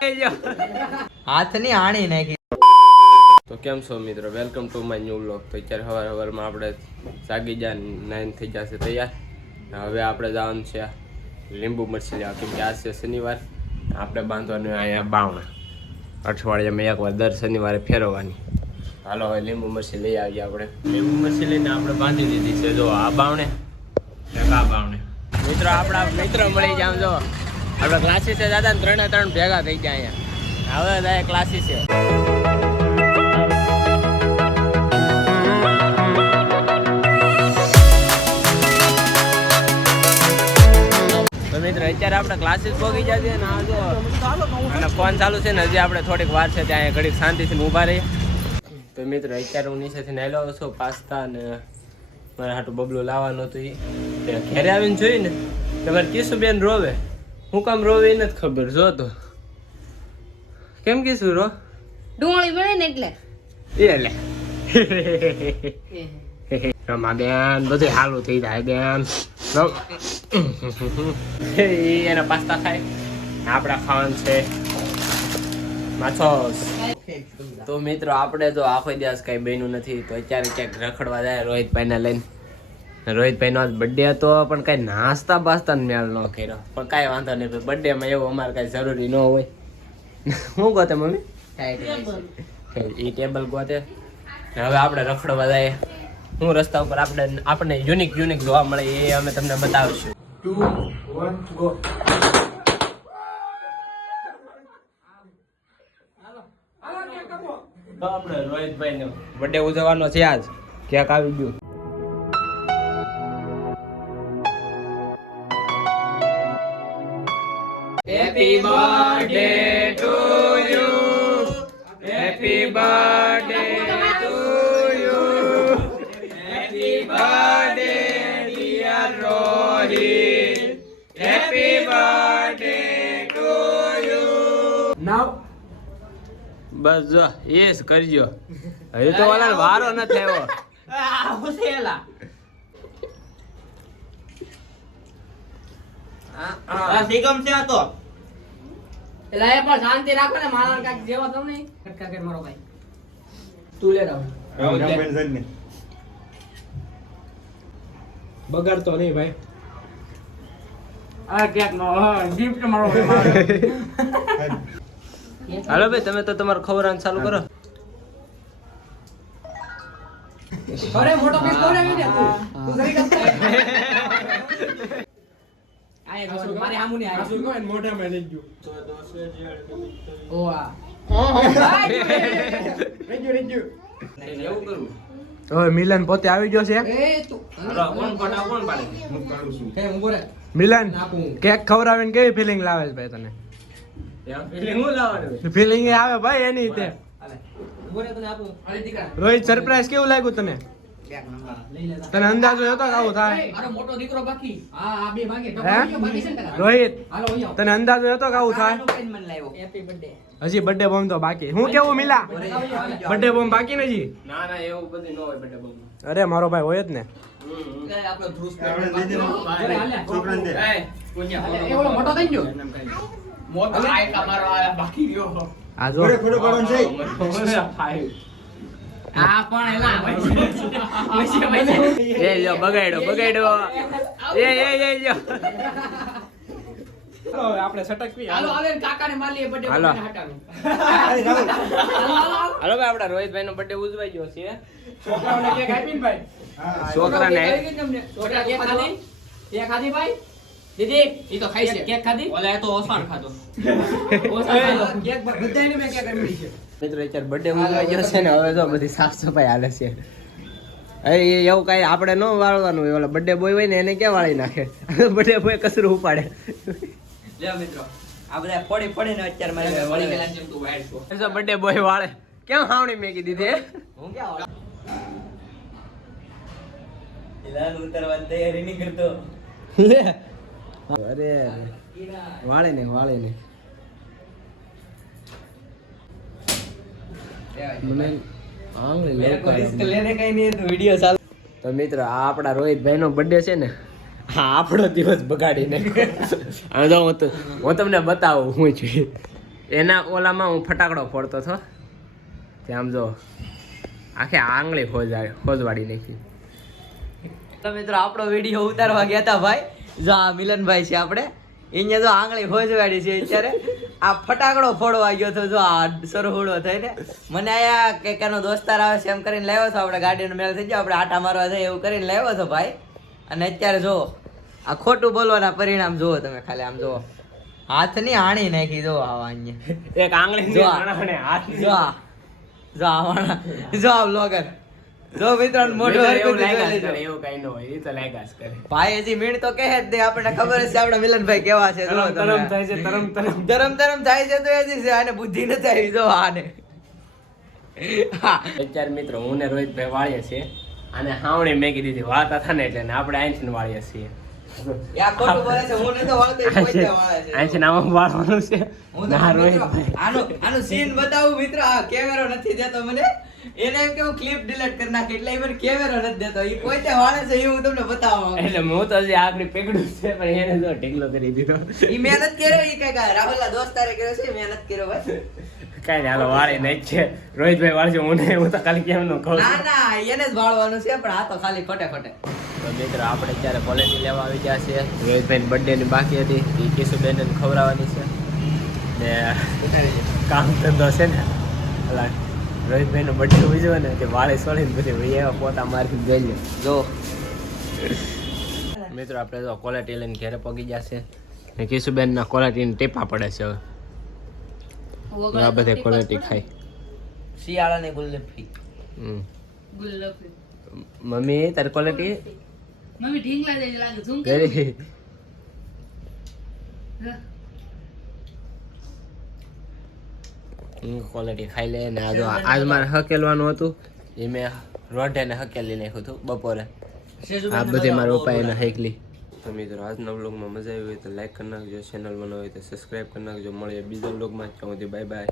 હાથ ની આણી નાખી. તો કેમ છો મિત્રો, welcome to my new vlog. તો અત્યારે સવારમાં આપણે જાગી જા 9 થઈ જશે તૈયાર. હવે આપણે જવાનું છે લીંબુ મરચી લેવા, કેમ કે આજ છે શનિવાર. આપણે બાંધવાનું અહીંયા બાવણા અઠવાડિયામાં એકવાર દર શનિવારે ફેરવવાની. હાલો હવે લીંબુ મરચી લઈ આવીએ. આપણે લીંબુ મરચી લઈને આપણે બાંધી દીધી છે. જો આ બાવણે એક આ બાવણે. મિત્રો આપણા મિત્રો મળી જાવ. જો આપણે ક્લાસીસે જતા ને 3 ભેગા થઈ ગયા અહીંયા. હવે જાય ક્લાસીસે. મિત્રો અત્યારે આપણે ક્લાસીસ પહોંચી જશે ને આ જો અને ફોન ચાલુ છે ને હજી આપણે થોડીક વાર છે ત્યાં ઘડીક શાંતિથી ઊભા રહીએ. તો મિત્રો અત્યારે હું નીચેથી નાયલો છું પાસ્તા ને મારે હાટું બબલું લાવવાનું હતું. એ ઘરે આવીને જોઈ ને તમારે કિશુબેન રોવે. હું કામ રોવે એ નથી ખબર. જો તો કેમ કિશુ રો? ડુંગળી બને ને એટલે રમા બેન બધું હાલું થઈ જાય બેન. એના પાસ્તા ખાય, આપડા ખાવાનું છે માછોસ. તો મિત્રો આપણે તો આખો દિવસ કઈ બન્યું નથી. તો અત્યારે ક્યાંક રખડવા જાય રોહિતભાઈ ને લઈને. રોહિતભાઈ નો બર્થડે હતો પણ કઈ નાસ્તા બાસ્તા મેળ ન કર્યો. પણ કઈ વાંધો નહીં, બર્થડે માં એવું અમારે કઈ જરૂરી ન હોય. શું ગોતે મમ્મી? એ ટેબલ ગોતે. હવે આપણે રખડવા જાય. હું રસ્તા ઉપર આપણે યુનિક જોવા મળે એ અમે તમને બતાવીશું. 2, 1 ગો. તો આપણે રોહિતભાઈ નો બર્થડે ઉજવવાનો છે આજ. કેક આવી ગયું. Happy birthday to you, happy birthday to you, happy birthday dear Rohit, happy birthday to you. Now બસ જો યસ કરજો. હજુ તો ઓલા વારો ન થયો. હું છે એલા આ સિગમ છે આ તો એલા એ પણ શાંતિ રાખો ને. મારા કાક જેવા તમને ખટકા કે મારો ભાઈ તું લે રાવ બગાડતો નહીં ભાઈ. આ કેક નો ગિફ્ટ મારો ભાઈ. હાલો ભાઈ તમે તો તમારું ખવરાન ચાલુ કરો. અરે મોટો પીસ ખવડાવી દે તું જરી કરતા. આય જો મારી હામુ ની આય જો મોઢા માં લઈ ગયો. ઓ આ રેજો એવું કરું. ઓય મિલન પોતે આવી ગયો છે. એ તું કોણ પાડે હું કાઢું છું. કે હું બોલે મિલન કેક ખવડાવીને કેવી ફિલિંગ લાવે છે ભાઈ તને? હું લાવવાનું ફિલિંગ આવે ભાઈ એની તે. બોલે તને આપું. અરે દીકરા રોહિત સરપ્રાઈઝ કેવું લાગ્યું તને? કેક નંબર લઈ લે. તને અંદાજો હતો કે આવું થાય? અરે મોટો દીકરો બાકી. આ બે ભાગે હે? બાકી છે ને તારા? રોહિત હાલો અહીંયા તને અંદાજો હતો કે આવું થાય? Happy birthday. હજી બર્થડે બોમ્બ તો બાકી. હું કેવું મિલા? બર્થડે બોમ્બ બાકી ને હજી? ના એવું બધું ન હોય બેટા બહુ. અરે મારો ભાઈ હોય જ ને. આપણો ધ્રુસ એ ઓલો મોટો થઈ ગયો. મોટો આયકા મારો આ બાકી ગયો. આ જો આ પણ એલા એ જો બગાડ્યો એ જો આપણે સટકવી. હાલો હાલો કાકાને માલીએ બર્થડે હાલો. હટાવી. હાલો ભાઈ આપડા રોહિતભાઈ નો બર્થડે ઉજવાઈ ગયો છે. છોકરાઓને કેક આપીને ભાઈ. છોકરાને છોકરા કેક ખાધી? કેક ખાધી ભાઈ? દીદી ઈ તો ખાઈ છે. કેક ખાધી? ઓલા એ તો ઓસાણ ખાધો. ઓસાણ ખાધો. કેક બધાયને મેં કેક આપી છે. મિત્રો અત્યારે બર્થડે ઉજવાઈ ગયો છે ને હવે તો બધી સાફ સફાઈ હાલે છે. એવું કઈ આપણે ન વાળવાનું હોય. ઓલા બર્થડે બોય હોય ને એને ક્યાં વાળી નાખે? બર્થડે બોય કચરું ઉપાડે. લે મિત્રો આ બધા પડી ને અત્યારે મારે વળી ગયેલા જેમ તું વાઈટ છો. એસો બર્થડે બોય વાળે કેમ હાવણી મેકી દીધી? હું ક્યાં એલાન ઉતરવા તૈયારી નહીં કરતો. લે અરે વાળે ને મને આંગળી લેને કઈ નહીં તો વિડિયો ચાલુ. તો મિત્રો આ આપણા રોહિતભાઈ નો બર્થડે છે ને, હા આપણો દિવસ બગાડી નાખ્યો. હું તમને બતાવું હું છું. એના ઓલામાં હું ફટાકડો ફોડતો હતો ત્યાં આમ જો આખે આંગળી ખોજવાડી નાખી. તો મિત્રો આપણો વિડીયો ઉતારવા ગયા હતા ભાઈ, જો આ મિલનભાઈ છે આપણે, અહીંયા જો આંગળી ખોજવાડી છે અત્યારે. આ ફટાકડો ફોડવા ગયો તો જો આ સરહોડો થઈને મને આયા કે કાનો દોસ્તાર આવે છે એમ કરીને લાવ્યો હતો. આપણે ગાડીનો મેળ થઈ ગયો, આપણે આટા મારવા જાય એવું કરીને લાવ્યો હતો ભાઈ. અને અત્યારે જો આ ખોટું બોલવાના પરિણામ જુઓ તમે, ખાલી આમ જુઓ, હાથની હાણી નાખી જો આવા અહીંયા એક આંગળી જો હાથ જો આ જો આ વાળા જો આ બ્લોગર જો મિત્રો મોટો એવું કઈ ન હોય, એ તો લાગ્યા જ કરે. ભાઈ હજી મીણ તો કહે જ દે, આપણને ખબર જ છે આપણા મિલનભાઈ કેવા છે. જો તરમ થાય છે, તરમ થાય છે તો હજી છે, આને બુદ્ધિ નથી આવી જો આને. હા અત્યારે મિત્રો હું ને રોહિતભાઈ વાળીએ છીએ, અને હાવણી મેકી દીધી વાત હતા ને એટલે આપણે અહીંથી વાળીએ છીએ. યા ખોટું બોલે છે, હું નતો વાળતો, એ પોતે વાળે છે. અહીંથી નામ વાળવાનું છે. હું તો ના મિત્રો, રોહિતભાઈ આનું સીન બતાવું મિત્રો, આ કેમેરો નથી દેતો મને, એને એમ કે હું ક્લિપ ડિલીટ કરી નાખી એટલે એ મને કેમેરો નથી દેતો, એ પોતે વાળે છે એ હું તમને બતાવવા માંગુ. એટલે હું તો હજી આખરી પેકડું છે પણ એને જો ઢીકલો કરી દીધો. ઈ મહેનત કર્યો, ઈ કઈ રાહુલના દોસ્તારે કર્યો છે, મહેનત કર્યો ભાઈ. કઈ નહીં, હાલો વાળી નહીં છે. રોહિતભાઈ વાળશે, હું તો ખાલી કેમ નો કહું ના ના એને જ વાળવાનું છે, પણ આ તો ખાલી ખોટે ખોટે. તો મિત્રો આપણે અત્યારે ક્વોલિટી લેવા આવી ગયા છે. રોહિતભાઈની બર્થડેની બાકી હતી, એ કેશુબેનને ખવડાવવાની છે ને કામ ધંધો છે ને, એટલે રોહિતભાઈનો બર્થડે ઉજવે ને તે વાળે સોળીને પછી એવા પોતા મારી જઈ લે. જો મિત્રો આપણે તો ક્વોલિટી લઈને ઘરે પગી જશે ને કેશુબેનના ક્વોલિટીને ટીપા પડે છે હવે. આ બધે ક્વોલિટી ખાય. શિયાળાની ગુલ્લફી. ગુલ્લફી મમ્મી તારી ક્વોલિટી મમ્મી ઢીંગલા જેવી લાગે ઝૂમ કે વેરી ક્વોલિટી ખાઈ લે ને. આજ મારે હકેલવાનું હતું, એ મેં રોઢે ને હકેલી નાખ્યું હતું બપોરે. આ બધી મારા પપ્પા એને હેકલી. તો મિત્રો આજના વ્લોગમાં મજા આવી હોય તો લાઈક કરી નાખજો, ચેનલમાં ન હોય તો સબસ્ક્રાઈબ કરી નાખજો. મળીએ બીજા વ્લોગમાં. ત્યાં સુધી બાય બાય.